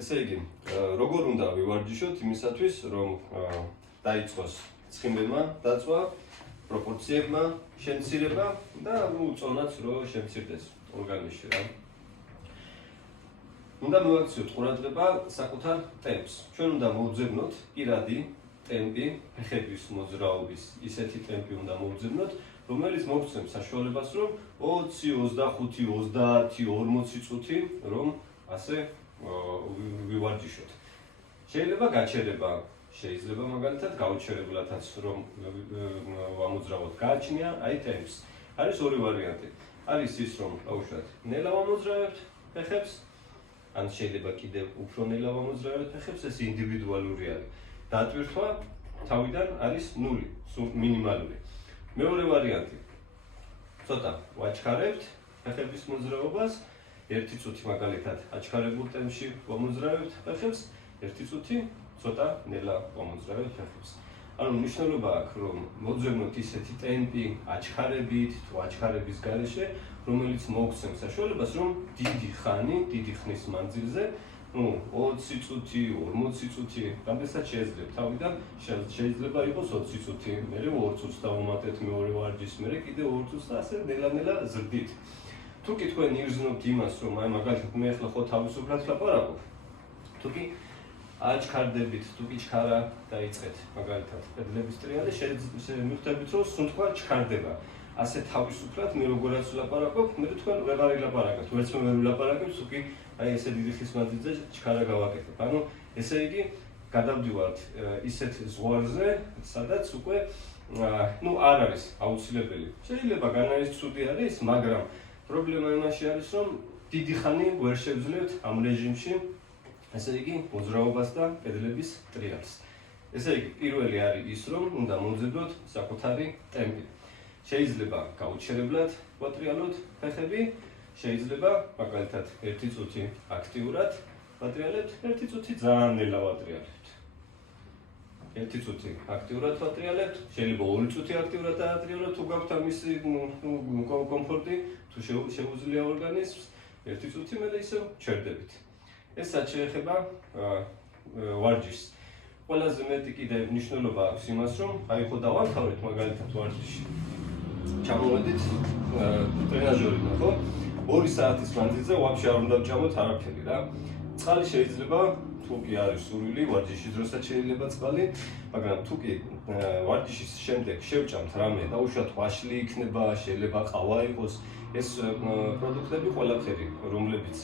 ესე იგი, როგორ უნდა ვივარჯიშოთ იმისათვის, რომ დაიწყოს ცხიმებმა დაწვა, პროპორციებმა შემცირება და წონაც რომ შემცირდეს ორგანიზმში რა. უნდა მოვაქციოთ ყურადღება საკუთარ ტემპს. ჩვენ უნდა მოვძებნოთ პირადი ტემპი, ფეხების მოძრაობის ისეთი ტემპი უნდა მოვძებნოთ, რომელიც მოგცემს საშუალებას, რომ 20, 25, 30, 40 წუთი რომ ასე ვივარჯიშოთ. შეიძლება გაჩერება, შეიძლება მაგალითად გაუჩერებლათაც რომ ვამოძრავოთ. გააჩნია აი ტემპს. არის ორი ვარიანტი. არის ის რომ აუშვათ ნელა ვამოძრავებთ ფეხებს, ან შეიძლება კიდევ უფრო ნელა ვამოძრავებთ ფეხებს, ეს ინდივიდუალური არის. დატვირთვა თავიდან არის 0, მინიმალური. მეორე ვარიანტი. ცოტა ვაჩქარებთ ფეხების მოძრაობას, 1 წუთი მაგალითად აჩქარებულ ტემპში ვამოძრავებთ ფეხებს, 1 წუთი ცოტა ნელა ვამოძრავებთ ფეხებს. ანუ მნიშვნელობა აქვს რომ მოვძებნოთ ისეთი ტემპი აჩქარებით თუ აჩქარების გარეშე, რომელიც მოგცემს საშუალებას რომ დიდი ხანი, დიდი ხნის მანძილზე 20 წუთი, 40 წუთი, რამდენსაც შეეძლებთ თავიდან, შეიძლება იყოს 20 წუთი, მერე 2 წუთს დავუმატეთ მეორე ვარჯიშს, მერე კიდევ 2 წუთს და ასე ნელა-ნელა ზრდით. თუ კი თქვენ იგრძნობთ იმას, რომ აი მაგალითად მე ახლა ხო თავისუფლად ლაპარაკობ, თუ კი აჩქარდებით, თუ კი ჩქარა დაიწყეთ, მაგალითად კედლების ტრიალი, მივხვდებით რომ სუნთქვა ჩქარდება. ასე თავისუფლად მე როგორაც ვლაპარაკობ, მე თქვენ ვეღარ ილაპარაკებთ, ვერც მე ვერ ვილაპარაკებ, თუ კი აი ესე დიდი ხის მანძილზე ჩქარა გავაკეთებ. ანუ ესე იგი გადავდივართ ისეთ ზღვარზე, სადაც უკვე არ არის აუცილებელი. შეიძლება განარის ცუდი არის, მაგრამ პრობლემა იმაში არის, რომ დიდი ხანი ვერ შევძლებთ ამ რეჟიმში, ესე იგი მოძრაობას და კედლების ტრიალს. ესე იგი პირველი არის ის, რომ უნდა მოვძებნოთ საკუთარი ტემპი. შეიძლება გაუჩერებლად ვატრიალოთ ფეხები, შეიძლება მაგალითად 1 წუთი აქტიურად ვატრიალებთ, 1 წუთი ძალიან ნელა ვატრიალებთ. 1 წუთი აქტიურად ვატრიალებთ, შეიძლება 2 წუთი აქტიურად დაატრიალოთ, თუ გაქვთ ამისი კომფორტი, თუ შეუძლია ორგანიზმს, 1 წუთი მერე ისევ ჩერდებით. ეს რაც შეეხება ვარჯიშს. ყველაზე მეტი კიდე მნიშვნელობა აქვს იმას, რომ აი ხო დავამთავრეთ მაგალითად ვარჯიში. ჩამოვედით ტრენაჟორიდან, ხო? 2 საათის მანძილზე ვაფშე არ უნდა ვჭამოთ არაფერი რა. წყალი შეიძლება თუ კი არის სურვილი, ვარჯიშის დროსაც შეიძლება წყალი, მაგრამ თუ კი ვარჯიშის შემდეგ შევჭამთ რამე და უშუალოდ ვაშლი იქნება, შეიძლება ყავა იყოს, ეს პროდუქტები ყველაფერი, რომლებიც